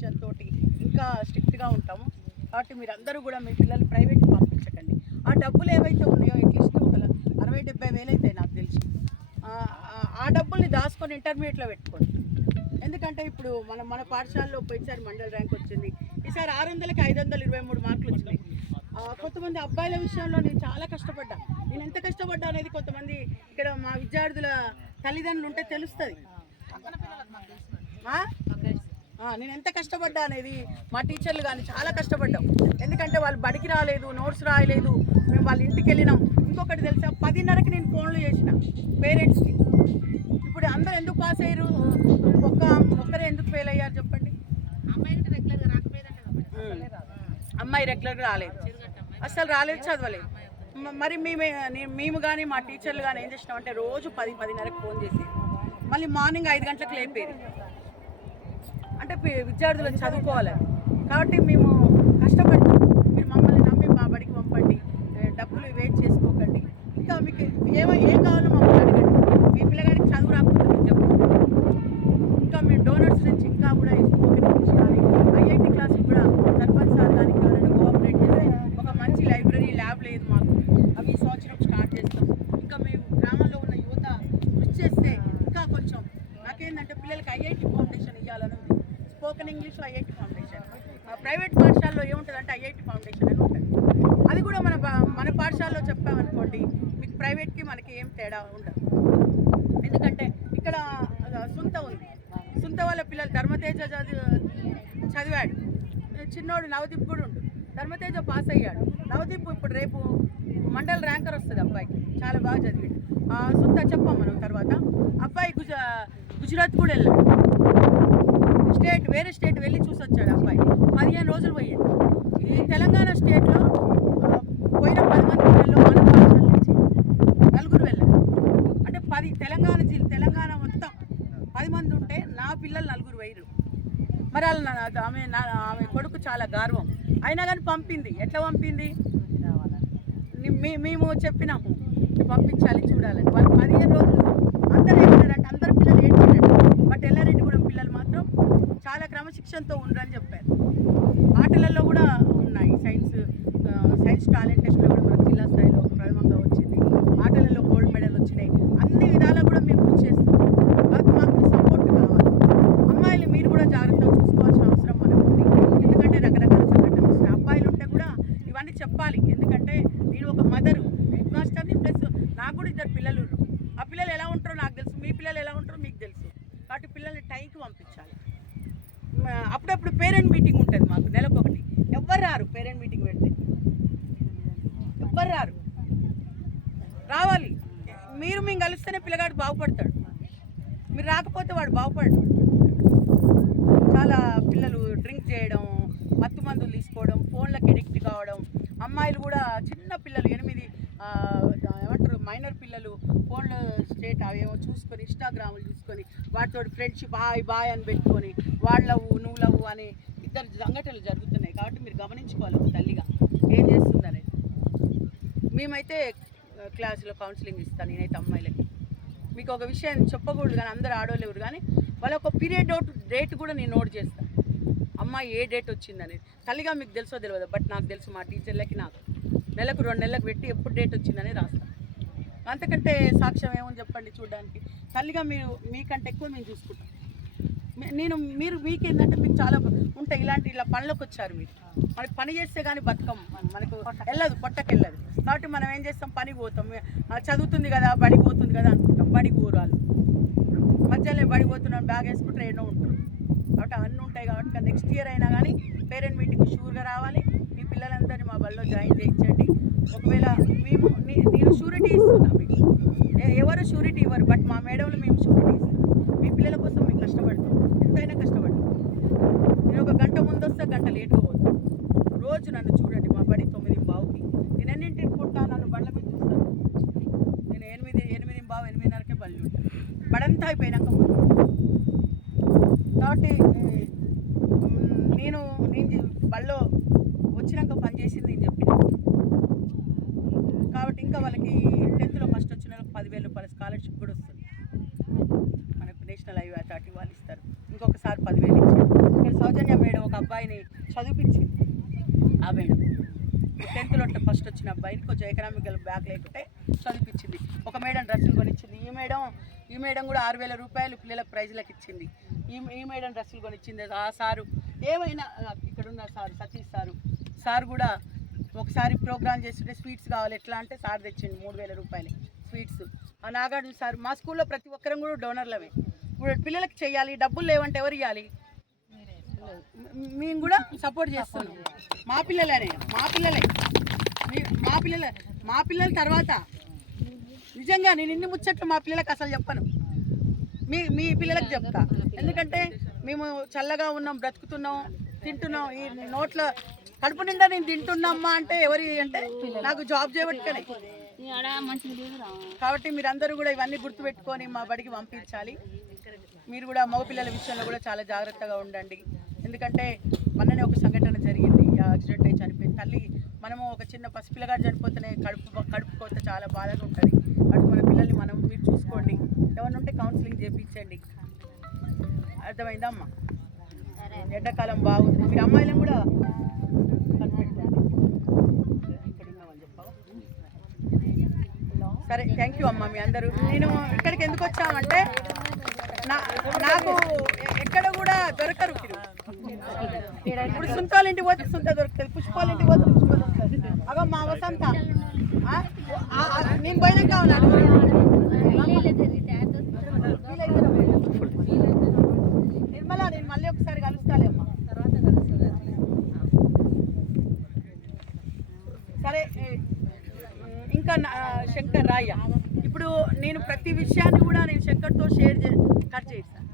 క్రమశిక్షణ తోటి ఇంకా స్ట్రిక్ట్గా ఉంటాము. కాబట్టి మీరందరూ కూడా మీ పిల్లలు ప్రైవేట్కి పంపించకండి. ఆ డబ్బులు ఏవైతే ఉన్నాయో అట్లీస్ట్ ఒక 60-70 వేలు అవుతాయి నాకు తెలిసి. ఆ డబ్బుల్ని దాచుకొని ఇంటర్మీడియట్లో పెట్టుకోండి. ఎందుకంటే ఇప్పుడు మన పాఠశాలలో పోయినసారి మండల ర్యాంక్ వచ్చింది, ఈసారి 600కి 523 మార్కులు వచ్చినాయి. కొంతమంది అబ్బాయిల విషయంలో నేను చాలా కష్టపడ్డా. నేను ఎంత కష్టపడ్డా అనేది కొంతమంది ఇక్కడ మా విద్యార్థుల తల్లిదండ్రులు ఉంటే తెలుస్తుంది. నేను ఎంత కష్టపడ్డా అనేది మా టీచర్లు కానీ చాలా కష్టపడ్డాం. ఎందుకంటే వాళ్ళు బడికి రాలేదు, నోట్స్ రాయలేదు, మేము వాళ్ళ ఇంటికి వెళ్ళినాం. ఇంకొకటి తెలుసా, 10:30కి నేను ఫోన్లు చేసిన పేరెంట్స్కి. ఇప్పుడు అందరూ ఎందుకు పాస్ అయ్యారు, ఒక్కరే ఎందుకు ఫెయిల్ అయ్యారు చెప్పండి? అమ్మాయి రెగ్యులర్గా రాలేదు, అసలు రాలేదు, చదవలేదు. మరి మేము కానీ మా టీచర్లు కానీ ఏం చేసినామంటే రోజు 10-10:30కి ఫోన్ చేసి మళ్ళీ మార్నింగ్ 5 గంటలకు లేపేది. అంటే విద్యార్థులను చదువుకోవాలని. కాబట్టి మేము కష్టపడతాం. మీరు మమ్మల్ని నమ్మి మా బడికి పంపండి, డబ్బులు వేస్ట్ చేసుకోకండి. ఇంకా మీకు ఏం కావాలో మమ్మల్ని అడగండి. మీ పిల్లగాడికి చదువు రాకపోతే మేము చెప్తాం. ఇంకా మేము డోనర్స్ నుంచి ఇంకా కూడా స్పోకెన్ ఇంగ్లీష్ కానీ ఐఐటి క్లాసులు కూడా సర్పంచ్ సార్ కానీ ఎవరైనా కోఆపరేట్ చేస్తే ఒక మంచి లైబ్రరీ ల్యాబ్ లేదు మాకు, అవి ఈ సంవత్సరం స్టార్ట్ చేస్తాం. ఇంకా మేము గ్రామంలో ఉన్న యువత కృషి చేస్తే ఇంకా కొంచెం నాకేంటంటే పిల్లలకి ఐఐటి ఫౌండేషన్ ఇవ్వాలని ఉంది. Spoken English IIT foundation, private పాఠశాలలో ఏముంటుందంటే ఐఐటి ఫౌండేషన్ అని ఉంటుంది. అది కూడా మన పాఠశాలలో చెప్పామనుకోండి, మీకు ప్రైవేట్కి మనకి ఏం తేడా ఉండదు. ఎందుకంటే ఇక్కడ సుంత ఉంది, సుంత వాళ్ళ పిల్లలు ధర్మతేజ చదివాడు, చిన్నోడు నవదీప్ కూడా ఉండు. ధర్మతేజ పాస్ అయ్యాడు, నవదీప్ ఇప్పుడు రేపు మండల ర్యాంకర్ వస్తుంది అబ్బాయికి, చాలా బాగా చదివాడు. సుంత చెప్పాం మనం తర్వాత. అబ్బాయి గుజరాత్ కూడా వెళ్ళాడు, వేరే స్టేట్ వెళ్ళి చూసి వచ్చాడు అబ్బాయి. 15 రోజులు పోయాడు. ఈ తెలంగాణ స్టేట్లో పోయిన 10 మంది పిల్లల్లో మన పాఠశాల నుంచి 4 వెళ్ళారు. అంటే తెలంగాణ మొత్తం 10 మంది ఉంటే నా పిల్లలు 4 వేయరు. మరి ఆమె కొడుకు చాలా గర్వం అయినా కానీ పంపింది. ఎట్లా పంపింది? మేము చెప్పినాము పంపించాలి చూడాలని. వాళ్ళు 15 రోజులు అందరూ ఏమన్నారంటే అందరు పిల్లలు ఏడ్చారంట. బట్ ఎల్లారెడ్డిగూడెం పిల్లలు మాత్రం చాలా క్రమశిక్షణతో ఉండరని చెప్పారు. ఆటలలో కూడా ఉన్నాయి, సైన్స్ టాలెంట్ టెస్ట్లో కూడా మనకు జిల్లా స్థాయిలో ప్రథమంగా వచ్చింది. ఆటలలో గోల్డ్ మెడల్ వచ్చినాయి. అన్ని విధాలా కూడా మేము కృషి చేస్తాం. కాబట్టి మాకు సపోర్ట్ కావాలి. అమ్మాయిలు మీరు కూడా జాగ్రత్తగా చూసుకోవాల్సిన అవసరం మనకు ఉంది. ఎందుకంటే రకరకాల సంఘటనలు వస్తాయి. అబ్బాయిలు ఉంటే కూడా ఇవన్నీ చెప్పాలి. ఎందుకంటే నేను ఒక మదరు, హెడ్ మాస్టర్ని, ప్లస్ నాకు కూడా 2 పిల్లలు. ఆ పిల్లలు ఎలా ఉంటారో నాకు తెలుసు, మీ పిల్లలు ఎలా ఉంటారో మీకు తెలుసు. కాబట్టి పిల్లల్ని టైంకి పంపించాలి. అప్పుడప్పుడు పేరెంట్ మీటింగ్ ఉంటుంది మాకు, నెలకొకటి. ఎవ్వరు రారు, పేరెంట్ మీటింగ్ పెడితే ఎవ్వరు రారు. రావాలి. మేము కలిస్తేనే పిల్లగాడు బాగుపడతాడు. మీరు రాకపోతే వాడు బాగుపడడు. చాలా పిల్లలు డ్రింక్ చేయడం, మత్తు మందులు తీసుకోవడం, ఫోన్లకు ఎడిక్ట్ కావడం. అమ్మాయిలు కూడా చిన్న పిల్లలు 8 ఏమంటారు మైనర్ పిల్లలు ఫోన్లో స్టేట్ అవేమో చూసుకొని, ఇన్స్టాగ్రాములు చూసుకొని వాటితో ఫ్రెండ్షిప్ బాయ్ అని పెట్టుకొని వాళ్ళవు నువ్వు లవ్వు అని 2 సంఘటనలు జరుగుతున్నాయి. కాబట్టి మీరు గమనించుకోవాలి ఒక తల్లిగా ఏం చేస్తుందనేది. మేమైతే క్లాసులో కౌన్సిలింగ్ ఇస్తాను నేనైతే అమ్మాయిలకి. మీకు ఒక విషయం చెప్పకూడదు కానీ అందరూ ఆడోలేరు కానీ వాళ్ళ ఒక పీరియడ్ డేట్ కూడా నేను నోట్ చేస్తాను. అమ్మాయి ఏ డేట్ వచ్చిందనేది తల్లిగా మీకు తెలుసో తెలియదు, బట్ నాకు తెలుసు. మా టీచర్లకి నాకు నెలకు 2 నెలలకు పెట్టి ఎప్పుడు డేట్ వచ్చిందని రాస్తాను. అంతకంటే సాక్ష్యం ఏమని చెప్పండి చూడడానికి. తల్లిగా మీకంటే ఎక్కువ మేము చూసుకుంటాం. మీకేంటంటే మీకు చాలా ఉంటాయి ఇలా పనులకు వచ్చారు మీరు. మనకి పని చేస్తే కానీ బతకం, మనకు వెళ్ళదు, పొట్టకి వెళ్ళదు. కాబట్టి మనం ఏం చేస్తాం, పనికి పోతాం. చదువుతుంది కదా, బడికి పోతుంది కదా అనుకుంటాం. బడికి పోరాలు మధ్యలో బడికి పోతున్నాం, బ్యాగ్ వేసుకుంటే ఏడో ఉంటారు. కాబట్టి అవన్నీ ఉంటాయి. కాబట్టి నెక్స్ట్ ఇయర్ అయినా కానీ పేరెంట్ మీటింగ్ షూర్గా రావాలి. మీ పిల్లలందరినీ మా బడిలో జాయిన్ చేయించండి. ఒకవేళ నేను షూరిటీ ఇస్తున్నా మీకు, ఎవరు షూరిటీ ఇవ్వరు, బట్ మా మేడంలో మేము షూరిటీ ఇస్తాం. మీ పిల్లల కోసం మేము కష్టపడతాం, ఎంతైనా కష్టపడతాం. నేను ఒక గంట ముందు వస్తే గంట లేట్గా పోతాను. రోజు నన్ను చూడండి, మా బడి 9:15కి. నేను ఎన్నింటికి పుట్టా, నన్ను బండ్ల మీద చూస్తాను. నేను 8:15, 8:30కే బళ్ళు ఉంటాను. బడంతా అయిపోయినాక. కాబట్టి నేను బళ్ళో వచ్చినాక పని చేసింది నేను చెప్పిన. కాబట్టి ఇంకా వాళ్ళకి 10th ఫస్ట్ వచ్చిన వాళ్ళకి 10,000 రూపాయల స్కాలర్షిప్ కూడా వస్తుంది. మనకు నేషనల్ హైవే అథారిటీ వాళ్ళు ఇస్తారు. ఇంకొకసారి 10,000 ఇచ్చారు. ఇక్కడ సౌజన్య మేడం అబ్బాయిని చదివించింది ఆ మేడం. 10th ఫస్ట్ వచ్చిన అబ్బాయిని కొంచెం ఎకనామికల్ బ్యాక్ లేకుంటే చదివించింది. ఒక మేడం డ్రెస్సులు కొనిచ్చింది. ఈ మేడం కూడా 6,000 రూపాయలు పిల్లలకు ప్రైజ్లకు ఇచ్చింది. ఈ మేడం డ్రెస్సులు కొనిచ్చింది. ఆ సారు ఏమైనా ఇక్కడున్న సారు సతీష్ సారు కూడా ఒకసారి ప్రోగ్రామ్ చేస్తుంటే స్వీట్స్ కావాలి ఎట్లా అంటే సార్ తెచ్చింది 3,000 రూపాయలు స్వీట్స్. ఆ నాగార్జున సార్ మా స్కూల్లో ప్రతి ఒక్కరం కూడా డోనర్లమే. ఇప్పుడు పిల్లలకి చెయ్యాలి, డబ్బులు లేవంటే ఎవరు ఇవ్వాలి? మేము కూడా సపోర్ట్ చేస్తున్నాం. మా పిల్లలే మా పిల్లల తర్వాత నిజంగా నేను ఇన్ని ముచ్చట్లు మా పిల్లలకు అసలు చెప్పను, మీ పిల్లలకు చెప్తా. ఎందుకంటే మేము చల్లగా ఉన్నాం, బ్రతుకుతున్నాం, తింటున్నాం. ఈ నోట్ల కడుపు నిండా నేను తింటున్నామ్మా అంటే ఎవరి అంటే నాకు జాబ్ చేయబట్టుకనే. కాబట్టి మీరందరూ కూడా ఇవన్నీ గుర్తుపెట్టుకొని మా బడికి పంపించాలి. మీరు కూడా మగ పిల్లల విషయంలో కూడా చాలా జాగ్రత్తగా ఉండండి. ఎందుకంటే మొన్ననే ఒక సంఘటన జరిగింది, యాక్సిడెంట్ అయి చనిపోయింది తల్లి. మనము ఒక చిన్న పసిపిల్లగాడు చనిపోతేనే కడుపు కోత చాలా బాధగా ఉంటుంది. అటు మన పిల్లల్ని మీరు చూసుకోండి. ఏమన్నా ఉంటే కౌన్సిలింగ్ చేయించండి. అర్థమైందమ్మా? ఎండాకాలం బాగుంది. మీరు అమ్మాయిలను కూడా కనిపెట్టండి. ఇక్కడ ఉన్నామని చెప్పావా? సరే, థ్యాంక్ యూ అమ్మ. మీ అందరూ నేను ఇక్కడికి ఎందుకు వచ్చామంటే నాకు ఎక్కడ కూడా దొరకరు. ఇప్పుడు సుంతాల ఇంటికి పోతే సుంత దొరుకుతుంది, పుష్పాల ఇంటికి పోతే పుష్ప దొరుకుతుంది. అగో మా వసంత నేను పోయినాక ఉన్నాను. నిర్మల నేను మళ్ళీ ఒకసారి కలుస్తాలే అమ్మా. సరే, ఇంకా శంకర్ రాయ్య. ఇప్పుడు నేను ప్రతి విషయాన్ని కూడా నేను శంకర్తో షేర్ కట్ చేస్తాను.